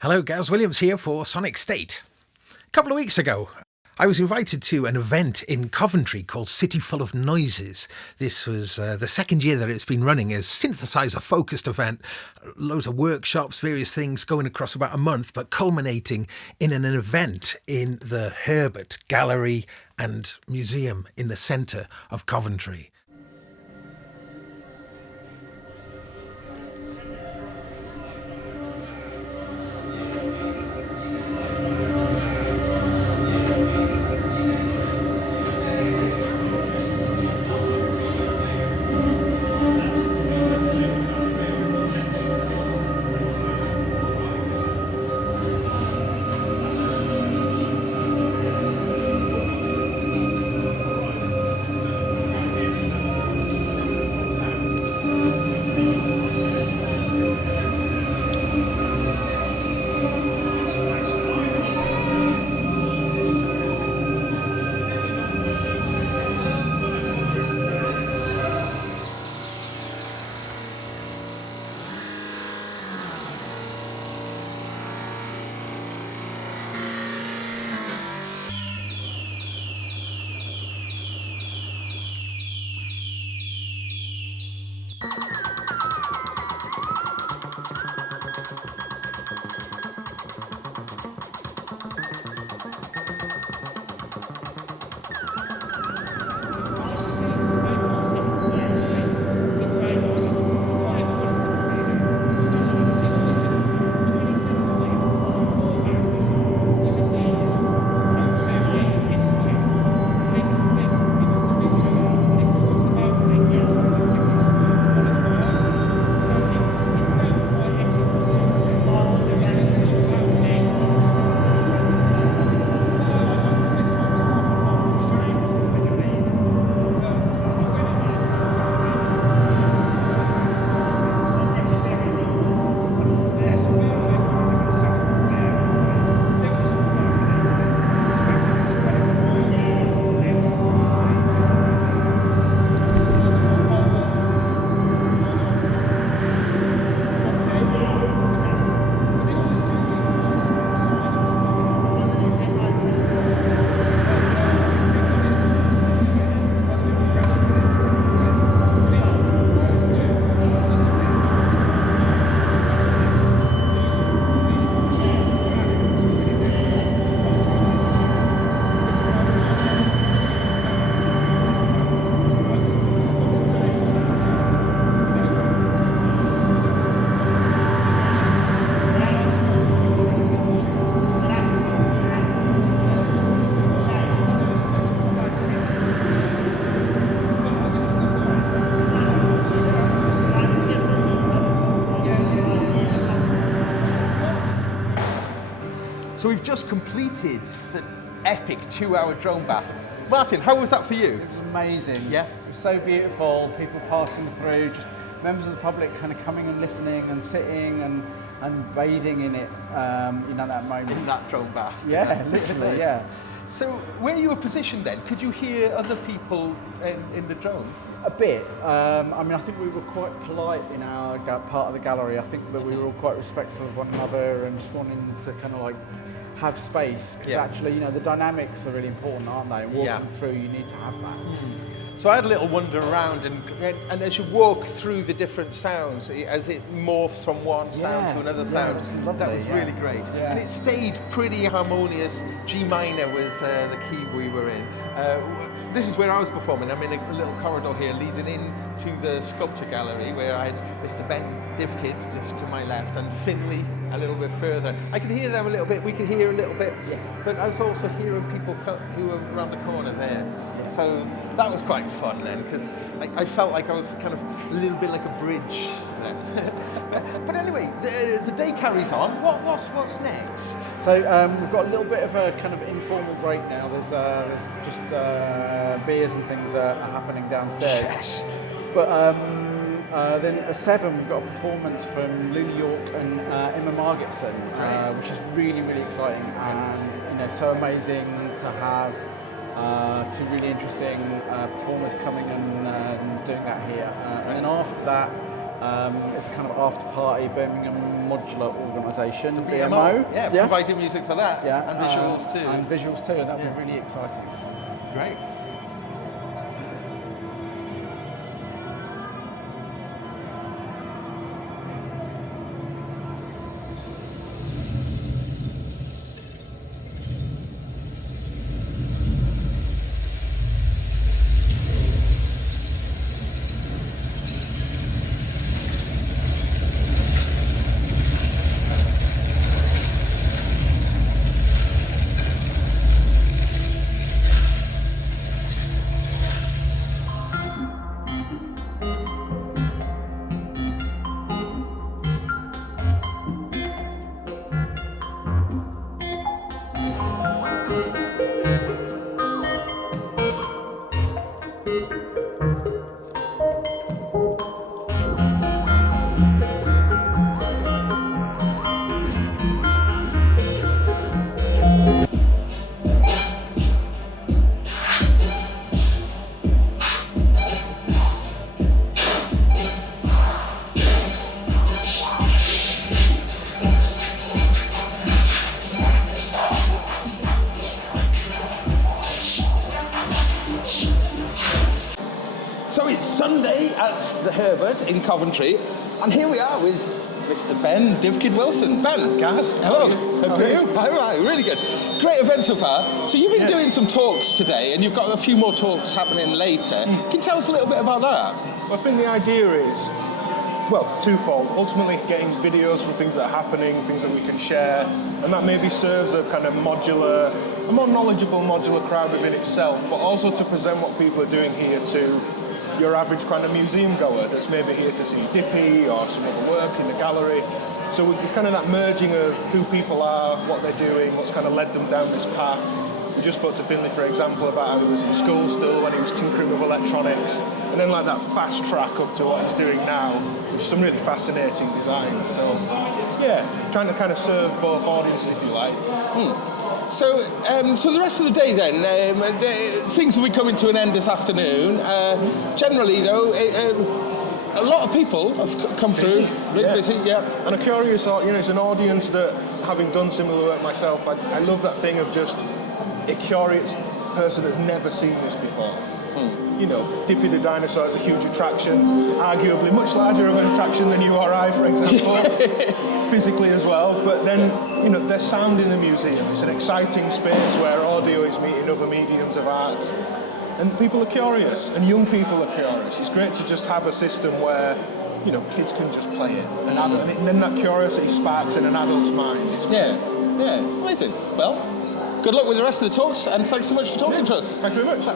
Hello, Gaz Williams here for Sonicstate. A couple of weeks ago, I was invited to an event in Coventry called City Full of Noises. This was the second year that it's been running as synthesizer-focused event. Loads of workshops, various things going across about a month, but culminating in an event in the Herbert Gallery and Museum in the centre of Coventry. So we've just completed the epic 2-hour drone battle. Martin, how was that for you? It was amazing. Yeah. It was so beautiful, people passing through, just members of the public kind of coming and listening and sitting and bathing in it, that moment. In that drone bath. Yeah, literally, yeah. So where you were positioned then, could you hear other people in the drone? A bit. I think we were quite polite in our part of the gallery. I think that we were all quite respectful of one another and just wanting to kind of like have space, because actually, the dynamics are really important, aren't they? And walking through, you need to have that. So I had a little wander around, and as you walk through the different sounds, as it morphs from one sound to another sound, lovely, that was really great. Yeah. And it stayed pretty harmonious. G minor was the key we were in. This is where I was performing. I'm in a little corridor here leading in to the sculpture gallery, where I had Mr. Ben Divkid just to my left and Finley a little bit further. I could hear them a little bit, we could hear a little bit, but I was also hearing people who were around the corner there. So that was quite fun then, because I felt like I was kind of a little bit like a bridge there. But anyway, the day carries on. What's next? So we've got a little bit of a kind of informal break now. There's just beers and things are happening downstairs. Yes. But then at 7 we've got a performance from Lou York and Emma Margetson, which is really, really exciting, and so amazing to have two really interesting performers coming and doing that here. And then after that, It's a kind of after-party Birmingham modular organisation, BMO. Yeah, providing music for that. Yeah, and visuals too. And visuals too, and that would be really exciting. Great. So it's Sunday at the Herbert in Coventry, and here we are with Mr. Ben Wilson. Ben, Gaz, hello. How are you? All right, really good. Great event so far. So you've been doing some talks today, and you've got a few more talks happening later. Can you tell us a little bit about that? Well, I think the idea is, well, twofold. Ultimately, getting videos from things that are happening, things that we can share, and that maybe serves a kind of modular, a more knowledgeable modular crowd within itself, but also to present what people are doing here to your average kind of museum goer that's maybe here to see Dippy or some other work in the gallery. So it's kind of that merging of who people are, what they're doing, what's kind of led them down this path. We just spoke to Finlay, for example, about how he was in school still when he was tinkering with electronics, and then like that fast track up to what he's doing now, which is some really fascinating designs. So yeah, trying to kind of serve both audiences, if you like. So the rest of the day then, things will be coming to an end this afternoon. Generally though, a lot of people have come through, really busy, And a curious, it's an audience that, having done similar work myself, I love that thing of just a curious person that's never seen this before. You know, Dippy the Dinosaur is a huge attraction, arguably much larger of an attraction than URI, for example, physically as well. But then, you know, there's sound in the museum. It's an exciting space where audio is meeting other mediums of art. And people are curious, and young people are curious. It's great to just have a system where, you know, kids can just play it. And then that curiosity sparks in an adult's mind. Yeah, amazing. Well, good luck with the rest of the talks, and thanks so much for talking to us. Thank you very much.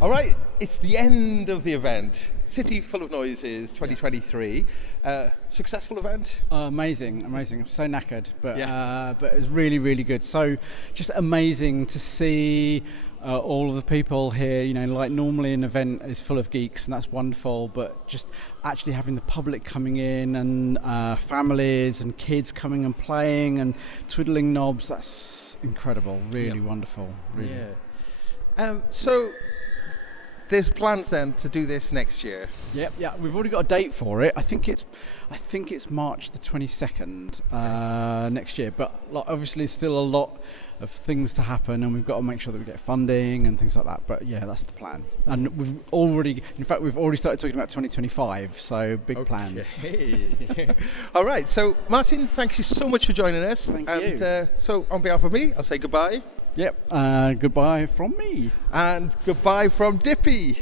All right, it's the end of the event. City Full of Noises 2023. Successful event? Amazing. I'm so knackered, but it was really, really good. So just amazing to see all of the people here. You know, like normally an event is full of geeks, and that's wonderful, but just actually having the public coming in and families and kids coming and playing and twiddling knobs, that's incredible. Really wonderful. Really. Yeah. So there's plans then to do this next year. Yeah. We've already got a date for it. I think it's March the 22nd next year. But obviously, still a lot of things to happen, and we've got to make sure that we get funding and things like that. But yeah, that's the plan. And we've already started talking about 2025. So big plans. All right. So Martin, thank you so much for joining us. Thank you. And so on behalf of me, I'll say goodbye. Yep. Goodbye from me. And goodbye from Dippy.